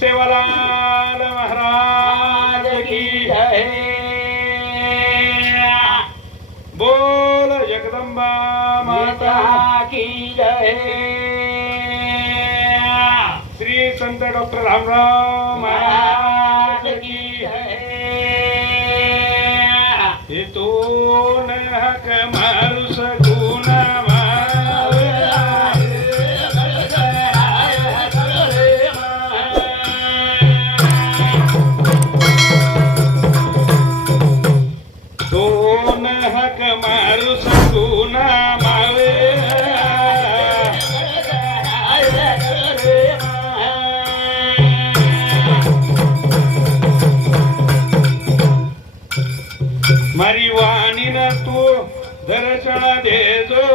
सेवालाल महाराज की जय। बोल जगदंबा माता की जय। श्री संत डॉक्टर रामराव महाराज की जय। हे तो नहक मारुस गुना मारी वाणी न तू दर्शन देजो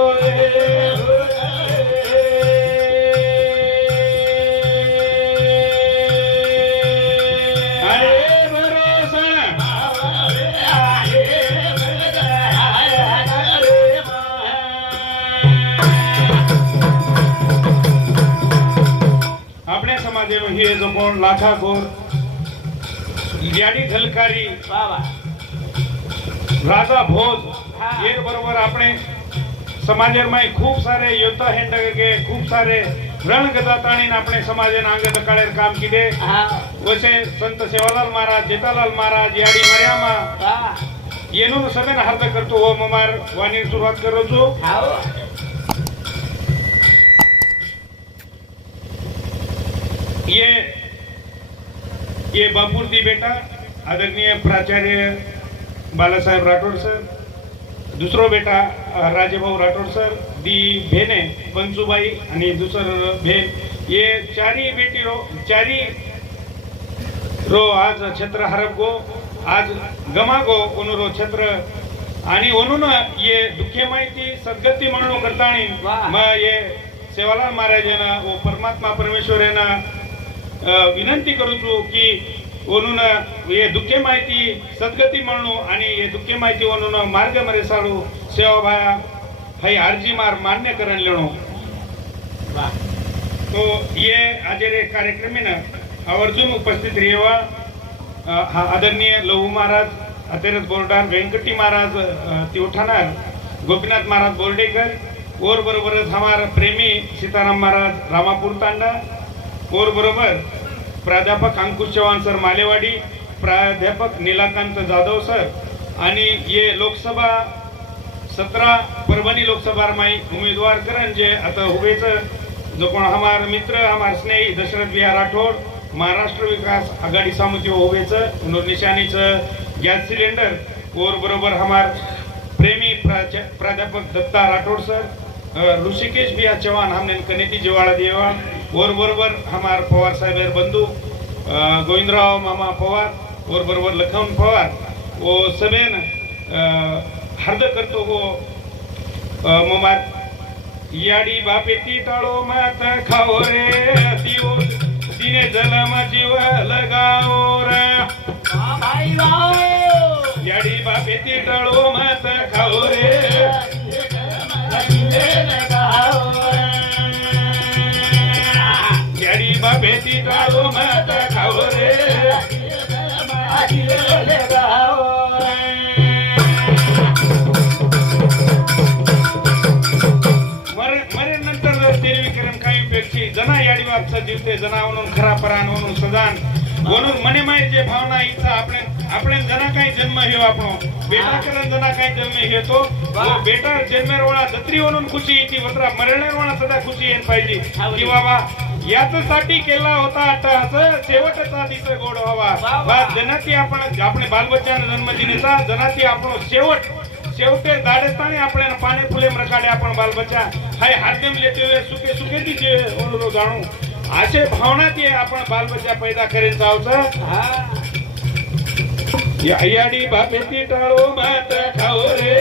આપણે સમાજનો હે જો કોણ લાખાખોર યાડી ઢલકારી राजा भोज एक बरोबर આપણે સમાજમાં ખૂબ સારે યોદ્ધા હેન્ડ કે ખૂબ સારે रणगदाताणी આપણે સમાજના અંગે દકાળે કામ કીધે વસે સંત સેવાલાલ महाराज जेठालाल महाराज याडी मर्यामा येनो सगळ्यांना हार्द करतो हो ममार वाणी सुरुवात करू छो ये बापूर्ती बेटा आदरणीय प्राचार्य बालासाहेब राठोड सर, दुसरो बेटा राजेभाऊ राठोड सर, दी भेने पंचुबाई आणि दुसर भेन ये चारी बेटी रो आज छत्र हरप गो आज गमा गो उनुरो छत्र आणि उनुन ये दुखे माहिती सद्गती म्हणून करताणी म ये सेवालाल महाराजांना व परमात्मा परमेश्वरांना विनंती करू छू की म्हणून हे दुःखे माहिती सद्गती म्हणून आणि हे दुःखे माहिती म्हणून मार्ग मरे साडू सेवा भाया हाई अर्जी मार मान्य करण लेणो तो ये आज रे कार्यक्रम में आवर्जून उपस्थित रेवा आदरणीय लहू महाराज अतेरस बोर्डार वेंकटी महाराज तिवठानार गोपीनाथ महाराज बोर्डेकर और बरोबर हमार प्रेमी सीताराम महाराज रामापुर तांडा और बरोबर प्राध्यापक अंकुश चव्हाण सर मालेवाडी, प्राध्यापक नीलाकांत जाधव सर आणि ये लोकसभा 17 परभणी लोकसभा माई उमेदवार करण जे आता हुबेच जो कोण हमार मित्र हमार स्नेही दशरथ बिहार राठोड महाराष्ट्र विकास आघाडी समिती हुबेच निशानीच गॅस सिलेंडर और बरोबर हमार प्रेमी प्राध्यापक दत्ता राठोड सर ऋषिकेश बिहार चव्हाण हमने कनेती जिवाड़ा देवा और बरोबर हमार पवार साहेब बंधु गोविंदराव मामा पवार और बरोबर लखन पवार वो सभेन हार्द करतो हो ममार याडी बापेती टाळो मात खाओ रे दिओ दिने जलम जीव लगाओ रे याडी बापेती टाळो मात खाओ रे याडी बापेती टाळो मात खाओ रे मरे नंतर ते विक्रम काही पेक्षी जना याडी बापचा जीवते जना म्हणून खरा परान म्हणून सदान म्हणून मने माय जे भावना इच्छा આપણે जना काही जन्म हेव આપણો बेटा करन जना काही जन्म हेतो वो बेटा जन्मेर वाला छत्री म्हणून खुशी इति वत्रा मरणार वाला सदा खुशी येन पाहिजे की बाबा याच्यासाठी केला होता आता शेवटचा दिस गोड व्हावा बा जनाती आपण बालबच्चाने जन्मदिनाचा जनाती आपण शेवटे दाडस्ताने आपण पाने फुले मरकाडे आपण बालबच्चा हाय हातम लेते हुए सुके सुके दीजे ओलो जाणू असे भावना ते आपण बालबच्चा पैदा करेन चावच याडी बापेती टाळो मात खाओ रे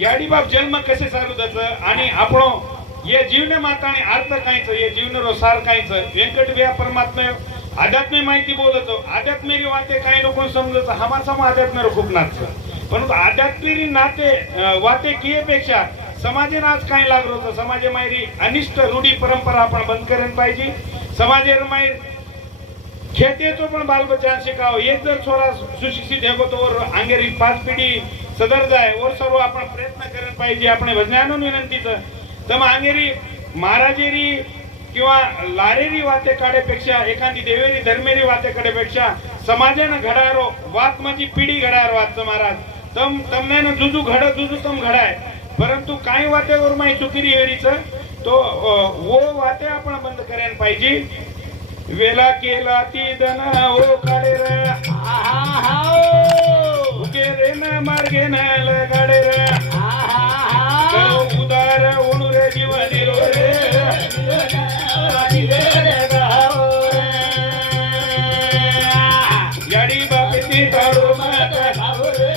याडी बाप जन्म कसे चालू त्याचं आणि आपण ये जीवन माताने अर्थ कायच ये जीवनरो सार कायच व्यंकट बिया परमात्मा आध्यात्म माहिती बोलतो आध्यात्मेरी वाते काही लोक समजत हमासा आध्यात्मेर खूप नाच परंतु आध्यात्मेरी नाते वाते कियेपेक्षा समाजेन आज काय लागलो होतं समाजे मायरी अनिष्ट रूढी परंपरा आपण बंद करायला पाहिजे समाजेर माय खेतेचो पण बालबच्चा शिकाव एक जर छोरा सुशिक्षित हेगो तो अंगेरी 5 पिढी सदर जाय और सर्व आपण प्रयत्न करायला पाहिजे आपण भजनानं विनंतीचं तम अंगेरी महाराजेरी किंवा लारेरी वाते काढेपेक्षा एखादी देवेरी धर्मेरी वाते काढेपेक्षा समाजानं घडारो वात माझी पिढी घडारो वाच महाराज तम तमने जुजू घड जुजू तम घडाय परंतु काही वातेवर माही चुकीरी हेरीच तो वो वाते आपण बंद करायला पाहिजे वेला केला ती दन ओ काढे रे उके रे न मार्गे न लगाडे रे उदार ओणुरे जीवनी रो रे याडी बापती तारो माता खाओ रे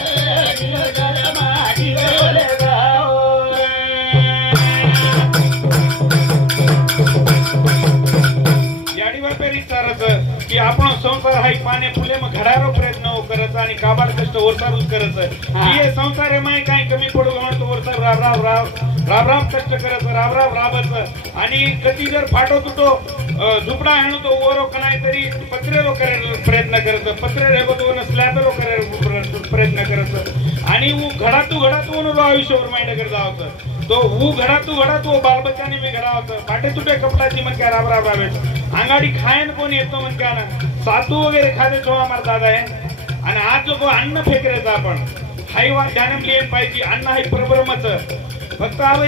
की आपण संसार हाई पाने फुले मग घडारो प्रयत्न करत आणि काबाड कष्ट ओरसारूच करत हे संसार माय काय कमी पडू म्हणतो ओरसार राव कष्ट करत राव राबत आणि कधी जर फाटो तुटो झुपडा हेणू तो ओरो कनाय तरी पत्रेलो करायला प्रयत्न करत पत्रे रेगो तो स्लॅबलो करायला प्रयत्न करत आणि वो घडातू नो आयुष्यावर माइंड कर जावत तो वो घडातू बालबच्चाने मी घडावत फाटे तुटे कपडाची मन काय राब रावेत अंगाडी खायन कोण येतो म्हण का ना सातू वगैरे खाते तो आम्हाला दादा आहे आणि आज जो अन्न फेकरेचा आपण हाई वा ध्यान लिहिलं पाहिजे अन्न हाई परब्रह्मच फक्त अब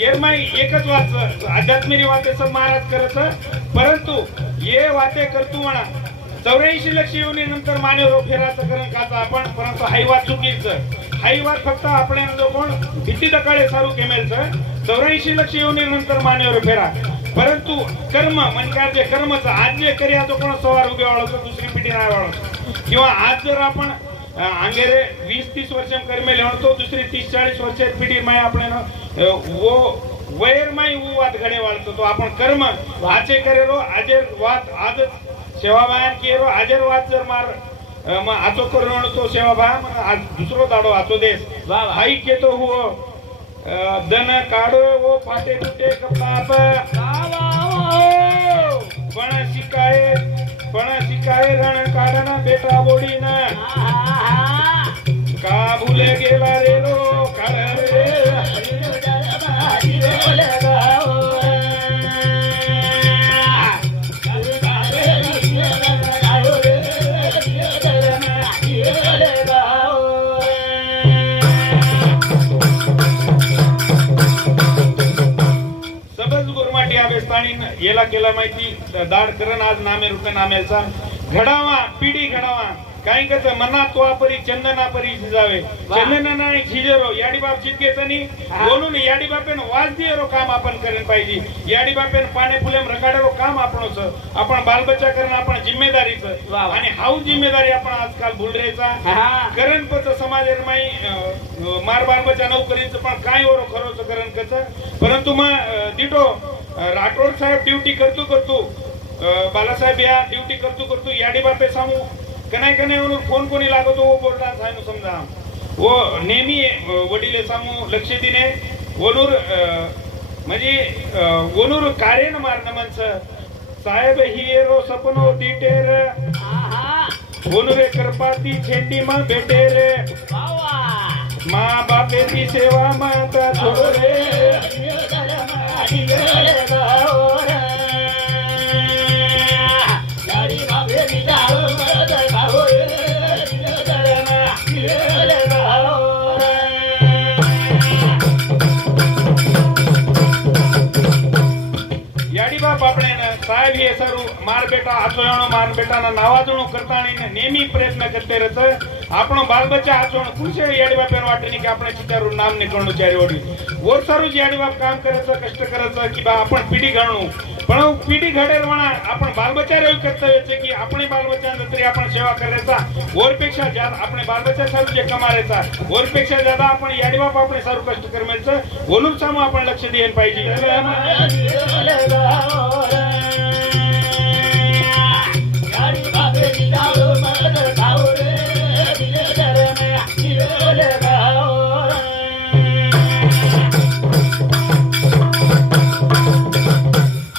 ये माई एकच वाच आध्यात्मिक वातेचं महाराज करत परंतु ये वाते करतू म्हणा 84 लक्ष येऊन नंतर मानव फेराचं करण काचा आपण परंतु हाई वाच चुकीचं हाई वाच फक्त आपण जो कोण भीती दकाळे सारू केमेलचं 84 लक्ष येऊन नंतर मानव फेरा परंतु कर्म म्हणजे कर्मचं आज जे करी तो कोण सवार उभे वाळतो दुसरी पिढी नाही वाळत किंवा आज जर आपण अंगेरे 20-30 वर्ष कर्मे लिहतो दुसरी 30-40 वर्ष पिढी माय आपण वो वैर माय वो वाद घडे वाळतो तो आपण कर्म वाचे करेरो आजेर वाद आजच सेवाबायन केरो आजेर वाद जर मार मग आचो करून तो सेवाबाय मग आज दुसरो दाडो आचो देश हाई केतो हो दन काढो वो फाटे तुटे कपडा पण शिकाय रण काढना बेटा बोडी ना का भूले गेला रे रो काढ रे येला केला माहिती दाड करण आज नामे रुक नामेलचा घडावा पिढी घडावा काही कच मनात तो परी चंदना परी झिजावे चंदना आणि झिजेरो याडी बाप चितकेतनी बोलून याडी बापेन वाज दिएरो काम आपण करेन पाहिजे याडी बापेन पाणे फुलेम रगाडेरो काम आपणोच आपण बालबच्चा करण आपण जिम्मेदारीच आणि हाऊ जिम्मेदारी आपण आजकाल भुलरेचा करण पत समाजेर माई मार बालबच्चा नोकरीचं पण काय ओरो खरोच करण कच परंतु मग दिटो राठोड साहेब ड्युटी करतो बालासाहेब या ड्युटी करतो याडी बापे सांगू कनाय म्हणून कोण कोणी लागतो वो बोलता सांगू समजा वो नेहमी वडीले सांगू लक्ष दिने वनूर म्हणजे वनूर कारेन मारण मनस साहेब हिरो सपनो दिटेर वनूरे करपाती छेंडी मा बेटे रे माँ बापे की सेवा माता छोड़ो रे बाप આપણે સાહેબ એ સરું માર બેટા આચોણો માર બેટાના નાવાજણો કરતાણીને નેમી પ્રયત્ન કરતે રહેત આપણો બાલ બચ્ચા આચોણ ખુશે યાડી બાપેર વાટની કે આપણે ચિતારું નામ નીકળનું ચારી ઓડી ઓર સારું યાડી બાપ કામ કરે છે કષ્ટ કરે છે કે બા આપણ પીડી ગણું पण पिढी घडेल म्हणा आपण बालबच्चा कर्तव्य છે की આપણે બાલબચ્ચાને તરી આપણે સેવા કરેતા ઓરपेक्षा જ્યાદા આપણે બાલબચ્ચા સારું જે કમારેતા ઓરपेक्षा જ્યાદા આપણે યાડી બાપ આપણે સારું કષ્ટ કરમેલ છે ઓલું સામું આપણે લક્ષ્ય દેન પાहिजे યાડી બાપે દીદારો મત ખાઓ રે દિલે ધરમે દિલે લગાઓ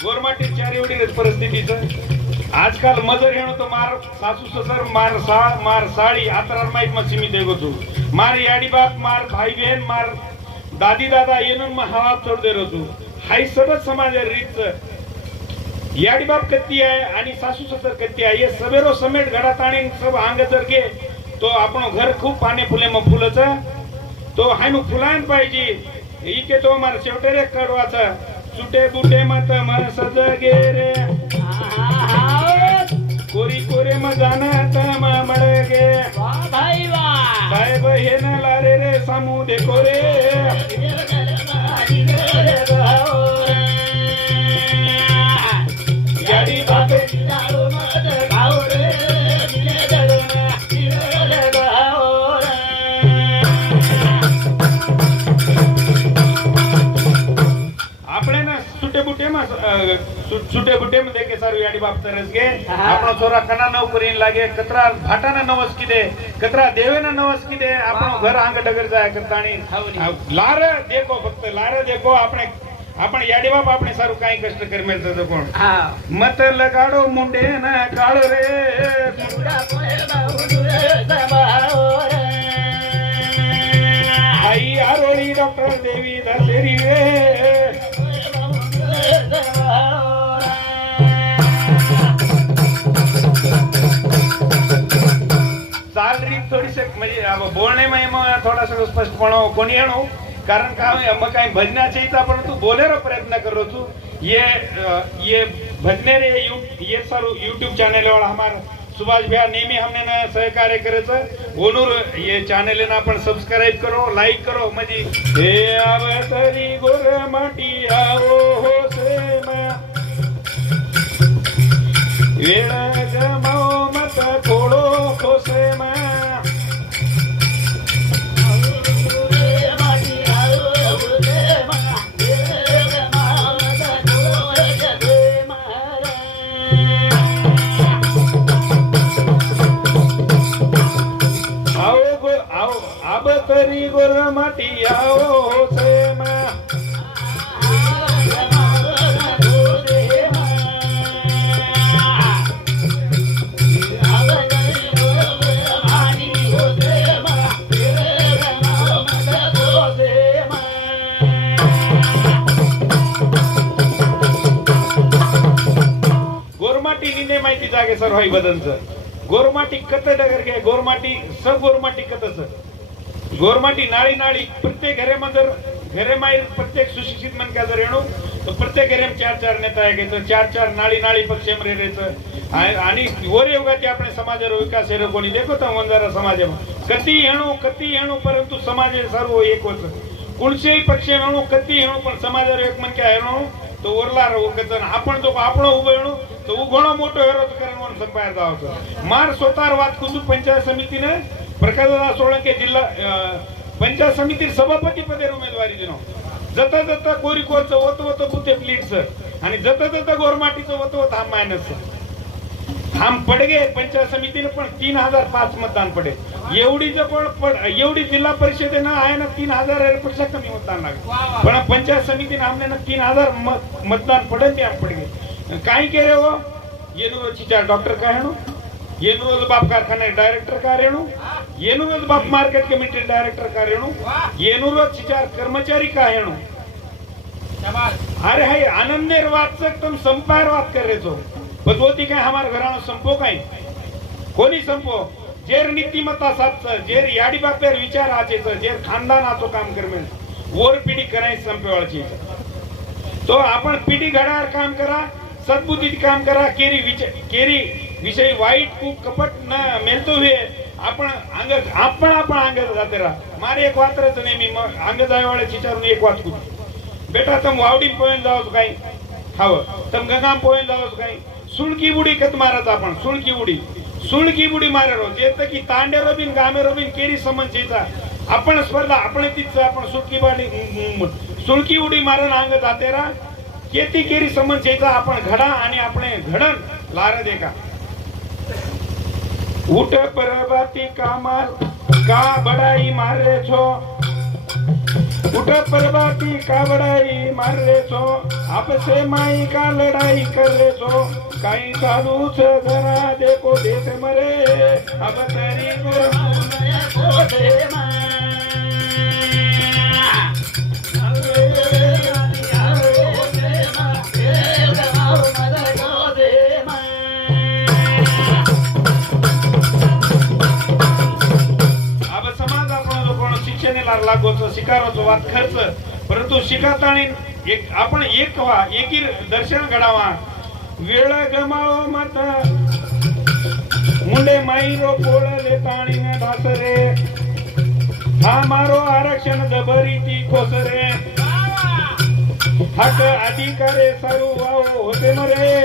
गोरमाटी चार एवढी परिस्थितीचं आजकाल मजर येणं तो मार सासू ससर मार साळी आतरार माहित मग सीमित आहे गोचू मार याडी बाप मार भाई बहन मार दादी दादा येणून मग हवा छोड दे रोचू हाई सबच समाज रीत याडी बाप कत्ती आहे आणि सासू ससर कत्ती आहे ये सवेरो समेट घडात आणि सब अंग जर गे तो आपण घर खूप पाने फुले मग फुलच तो हायनु फुलायन पाहिजे इके तो मार शेवटे रे कडवाचा सुटे बुटे मत मन सज गे रे कोरी कोरे मजाना तम मड गे भाई वाह साहेब हे न लारे रे सामू देखो रे याडी बापे दिदारो मत खाओ रे दिले धरमे दिले लगाओ આપણે ના સુટે બુટે માં દેખે સારું યાડી બાપ તરસ ગે આપણો છોરા કના નવ કરીને લાગે કતરા ભાટાના નવસ કીધે કતરા દેવેના નવસ કીધે આપણો ઘર આંગ ડગર જાય કરતાણી લારે દેખો ફક્ત લારે દેખો આપણે યાડી બાપ આપણે સારું કાઈ કષ્ટ કરમેલ તો કોણ મત લગાડો મુંડે ના કાળો રે મુંડા કોઈ બાઉ રે સબાઓ રે આઈ આરોળી ડોક્ટર દેવી દશેરી રે चाल रीत थोडीशी म्हणजे बोलण्यामध्ये थोडासा स्पष्टपणा कोणी येणो कारण का मग काही भजनाचे इथं परंतु बोलेरो प्रयत्न करो तू ये भजने रे ये सारू यूट्यूब चैनल वाला हमारा सुभाष भैया नेहमी हमने ना सहकार्य करायचं ओनूर ये चॅनल ना आपण सबस्क्राइब करो लाईक करो म्हणजे हे आवतरी गोरमाटी आओ हो सेमा वेळ गमाओ मत थोडो खोसेमा अब तरी गोरमाटी आओ सेमा गोरमाटी निने माहिती जागे सर होई बदनचं गोरमाटी कत डगर गे गोरमाटी सब गोरमाटी कतच गोरमाटी नाळी नाळी प्रत्येक घरे माई प्रत्येक सुशिक्षित मन का जर येणो तो प्रत्येक घरे चार चार नेता आहे तो चार चार नाळी नाळी पक्ष रेरेच आणि वर योगाची आपण समाजावर विकास हेरो कोणी देखो तो वंजारा समाजाમાં कती हेणो परंतु समाज सर्व एक होत कुणसेही पक्ष हेणो कती हेणो पण समाजावर एक मन क्या हेणो तो वरला वखत आपण तो આપણો ઉભો હેણો તો હું ઘણો મોટો હેરો કરવાનો સંપાયર જાવ છો માર સોતાર વાત કુદુ પંચાયત સમિતિને પ્રકાશદાदा સોળંકે जिल्हा पंचायत समिती सभापती पदे उमेदवारी दिनो जता जता कोरी कोरचं वत बुते प्लीट आणि जता जता गोरमाटीचं वत हम मायनस हम पडगे पंचायत समितीने पण 3005 मतदान पडे एवढी जिल्हा परिषदेनं आहे ना 3000 पेक्षा कमी मतदान लागले पण पंचायत समितीने हमने ना 3000 मतदान पडे ते पडगे काही केले हो येनुरोची चार डॉक्टर का हेणो येनुरोज बाप कारखाना डायरेक्टर का रेणू येनुरोज बाप मार्केट कमिटी डायरेक्टर का रेणू येनुरोज चार कर्मचारी का हेणो अरे हाय आनंदेर वाचक तुम संपायर बात कर रहे हो भगवती काय हमारे घराणो संपो काय कोणी संपो जेर नीतिमत्ता साथ जेर याडी बापेर विचार आचे जेर खानदान आचो काम करमेल वोर पिढी करायची संपेवाळची तो आपण पिढी घडार काम करा सद्बुद्धीत काम करा केरी विषय वाईट खूप कपट न मेलतो हुए आपण अंग जाते रहा मारे एक वात्रच नेहमी अंग जायवाळे चिचारून एक वाच कुठ बेटा तुम वावडी पळून जाओ काही हवं तम गंगाम पोहे जावस काही सुळकी बुडी कत मारत आपण सुळकी बुडी मारेरो जेत की तांडे रोबिन गामे रोबिन केरी समंचेचा आपण स्पर्धा आपण तीच आपण सुळकी उडी मारन अंग जातेरा केती केरी समंचेचा आपण घडा आणि आपण घडण लार देखा उठ परबाती कामार का बड़ाई मारे छो उठ परबाती का बड़ाई मारे छो आपसे माई का लड़ाई कर रे छो काई चालू छ जरा देखो देश मरे अब तेरी को दे लागोचं शिकाराचं वाद खर्च परंतु शिकाताणी एक आपण एक व्हा एकी दर्शन घडावा वेळ गमाओ मत मुंडे माईरो कोळले ताणी ने दासरे हा मारो आरक्षण जबरी ती खोसरे हक अधिकारे सर्व वाव होते मरे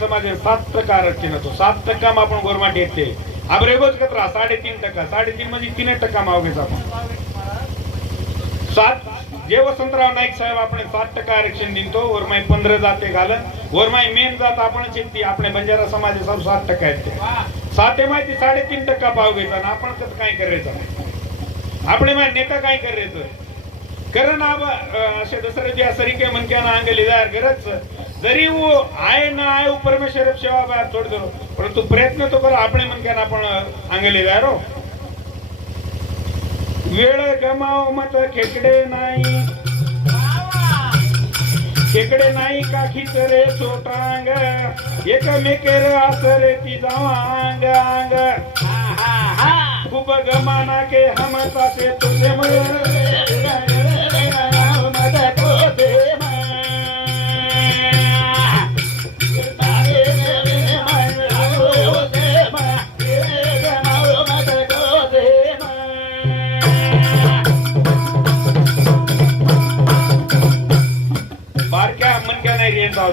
समाज 7% होतो 7% आपण गव्हर्नमेंट येते अब रेगोच कतरा 3.5% 3.5 म्हणजे 3% मावगेच आपण 7 जे वसंतराव नाईक साहेब आपण 7% आरक्षण दिनतो वरमाई 15 जाते घालन वरमाई मेन जात आपण चिंती आपले बंजारा समाज सब 7% आहेत ते 7 माहिती 3.5% पावगेचा आणि आपण कसं काय करायचं आपले माय नेता काय करायचं कारण अब असे दुसरे जे सरीके मनक्याना अंगली जायर गरज जरी वो आए ना आए परमेश्वर सेवा बाहेर छोड़ दो परंतु प्रयत्न तो करो आपणे मनक्याना आपण अंगली जायरो वेळ गमाव मत खेकडे नाही काखीच रे छोटांग एकमेकेर आसरे ती जावांग अंग खूप गमाना के हमता से तुझे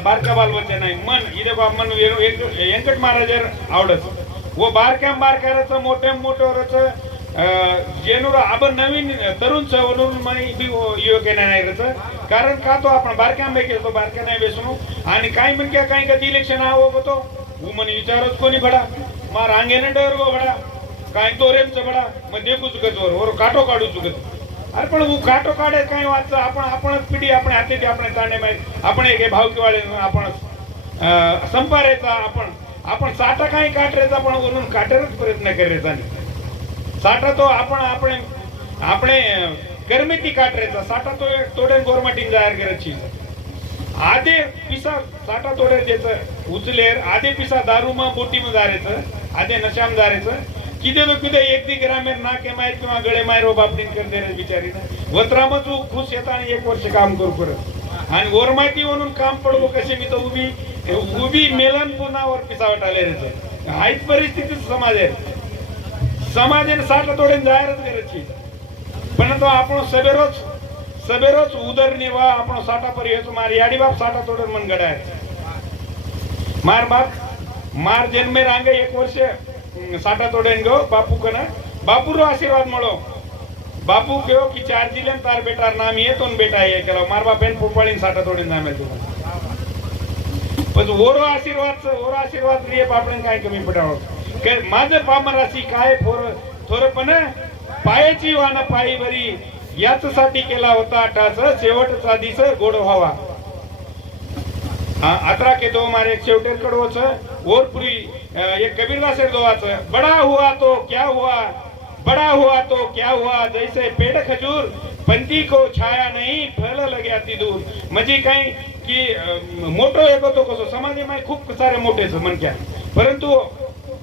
बारक्या बालबच्चा नाही मन इथे मन व्यंकट महाराजर आवडत व बारक्याचं मोठ्यावरच जेनुर आपण नवीन तरुण चवरून म्हणे योग्य नाही कारण का तो आपण बारक्याम केलो बारक्या नाही बेसणू आणि काय म्हणक्या काय कधी इलेक्शन हवं होतो वुमन विचारच कोणी बडा मार अंगेने डर गो बडा काय तोरेमचं बडा मग देखू चुकत वर काटो काढू चुकत अरे पण वो काटो काढे काय वाचतं आपणच पिढी आपण हाती आपण ताणे माहिती आपण एक भावकीवाळे आपण संपारायचा आपण साठा काही काढायचा पण वरून काढायच प्रयत्न करायचा नाही साठा तो आपण कर्मेती काढायचा साठा तो तोडे गव्हर्नमेंटिंग जाहीर करायची आधे पिसा साठा तोडे द्यायचं उचलेर आधे पिसा दारू मा बोटी मा जारायचं आधे नशाम जारायचं किती एक दी ग्रामेर ना के मायर किंवा गळे मायर बापडीन करते बिचारी वत्रामच खुश येता आणि 1 वर्ष काम करू परत आणि वर माहिती म्हणून काम पडलो कसे मी तर उभी मेलन पुन्हावर पिसावट आले रे हाच परिस्थिती समाजाने साठ तोडून जाहीरच करायची पण तो आपण सबेरोज उदरनिर्वाह आपण साठा पर्यंत मार याडी बाप साठा तोडून मन गडाय मार बाप मार जन्मे रांगे 1 वर्ष साठा तोड़ेन गो बापू का ना बापू रो आशीर्वाद मळो बापू कहो कि 4 जिले तार बेटार नाम ये तो बेटा ये करो मार बापेन पोपाळीन साठा तोडीन नामेल तू पण ओरो आशीर्वाद रिये पापडन काय कमी पडावो के माझे पामरासी काय थोर पण पायाची वाना पायीवरी याचसाठी केला होता आठाचा शेवटचा दिस गोड व्हावा अतरा के दो मारे शेवटेर कडवच ओरपुरी एक कबीरदास दोवाच बड़ा हुआ तो क्या हुआ जैसे पेड़ खजूर पंती को छाया नहीं फल लगे अति दूर म्हणजे काय की मोठो येतो तो कसो समाजामध्ये खूप सारे मोठेच म्हणक्या परंतु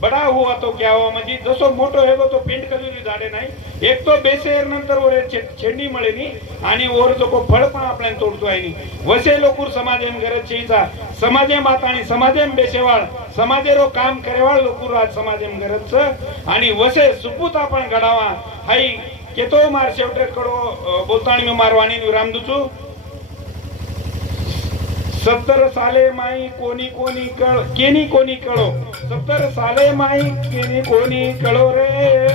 बड़ा हुआ तो क्या हुआ म्हणजे जसो मोठो हेगो तो पेंट खजूरी झाडे नाही एक तो बेसेर नंतर वर छेंडी मळेनी आणि वर जो फळ पण आपल्याला तोडतो आहे वसे लोकूर समाजेम गरज चीचा समाजे माता आणि समाजेम बेसेवाळ समाजेरो काम करेवाळ लोकूर आज समाजेम गरज आणि वसे सुपूत आपण घडावा हाई केतो मार शेवटे कडो बोलताणी मी मारवाणी विराम दुचू 70 साले माई कोणी कोणी कळ केनी कोणी कळो 70 साले माई केनी कोणी कळो रे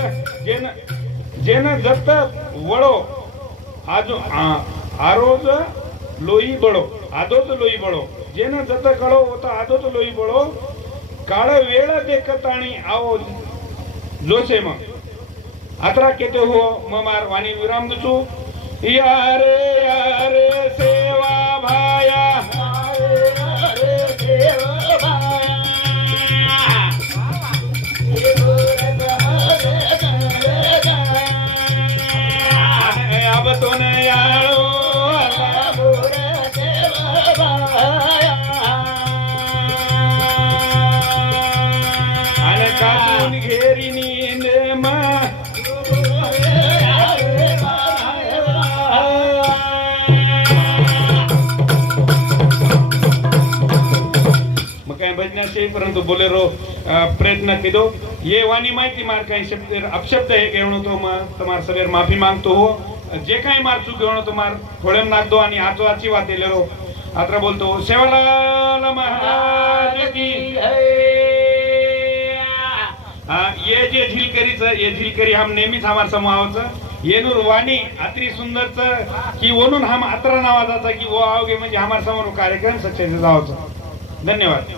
जेन जत वळो आजो आरोज लोई बळो आदोच लोई बळो जेन जत कळो होता आदोच लोई बळो काळ वेळ देखत आणि आओ लोसे मग अतरा केते हो ममार वाणी विराम दुचू यारे सेवा भाया अब तो नयाळो आणि काढून घेरी नींद भजनाचे परंतु बोलेरो प्रयत्न किदो ये वाणी माहिती मार काही शब्द अपशब्द है घेऊन तो तुम्हार सवेर माफी मांगतो हो जे काही मार चूक घेऊन तुम्हार थोडे नाक दो आणि आजो आची बात लेरो आत्रा बोलतो सेवालाल महाराज की ये जे झिलकरी हम नेहमीच हमार समावच येनूर वाणी अति सुंदरच की वनून हम आत्रा नावाजाचा की वो आओगे म्हणजे हमार समोर कार्यक्रम सक्सेस जावच धन्यवाद।